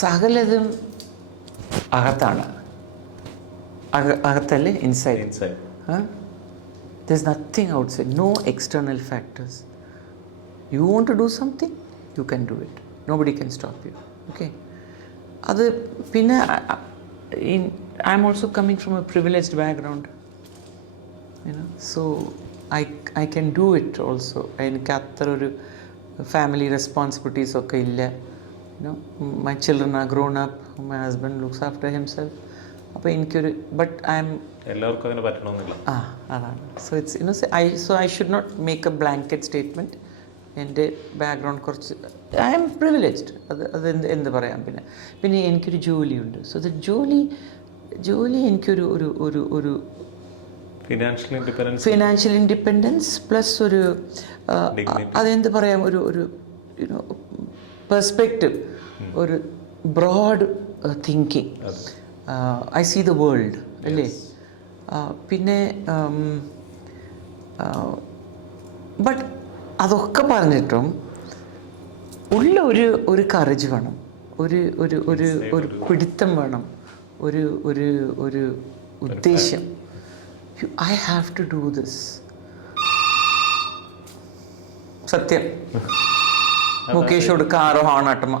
സകലതും അകത്താണ്. അകത്തല്ലേ? Inside. There's nothing outside, no external factors. You want to do something, you can do it. Nobody can stop you. Okay? അത് പിന്നെ I'm also coming from a privileged background. So I can do it also. എനിക്ക് അത്ര ഒരു family responsibilities ഒക്കെ ഇല്ല. My children are grown up, my husband looks after himself. അപ്പോൾ എനിക്കൊരു എല്ലാവർക്കും അതിന് പറ്റണമെന്നില്ല. അതാണ്. So I should not make a blanket statement. എൻ്റെ ബാക്ക്ഗ്രൗണ്ട് കുറച്ച് ഐ എം പ്രിവിലേജ്ഡ്. അത് എന്ത് പറയാം. പിന്നെ എനിക്കൊരു ജോലിയുണ്ട്. സോ ദ ജോലി എനിക്കൊരു ഒരു ഒരു ഒരു ഫിനാൻഷ്യൽ ഇൻഡിപെൻഡൻസ് പ്ലസ് ഒരു അതെന്ത് പറയാം, ഒരു പെർസ്പെക്റ്റീവ്, ഒരു broad thinking. I see the world അല്ലേ. പിന്നെ ബട്ട് അതൊക്കെ പറഞ്ഞിട്ടും ഉള്ള ഒരു കറേജ് വേണം, ഒരു പിടുത്തം വേണം, ഒരു ഉദ്ദേശ്യം. I have to do this. സത്യം. മുകേഷോട് കാറോ ഹോണാട്ടമ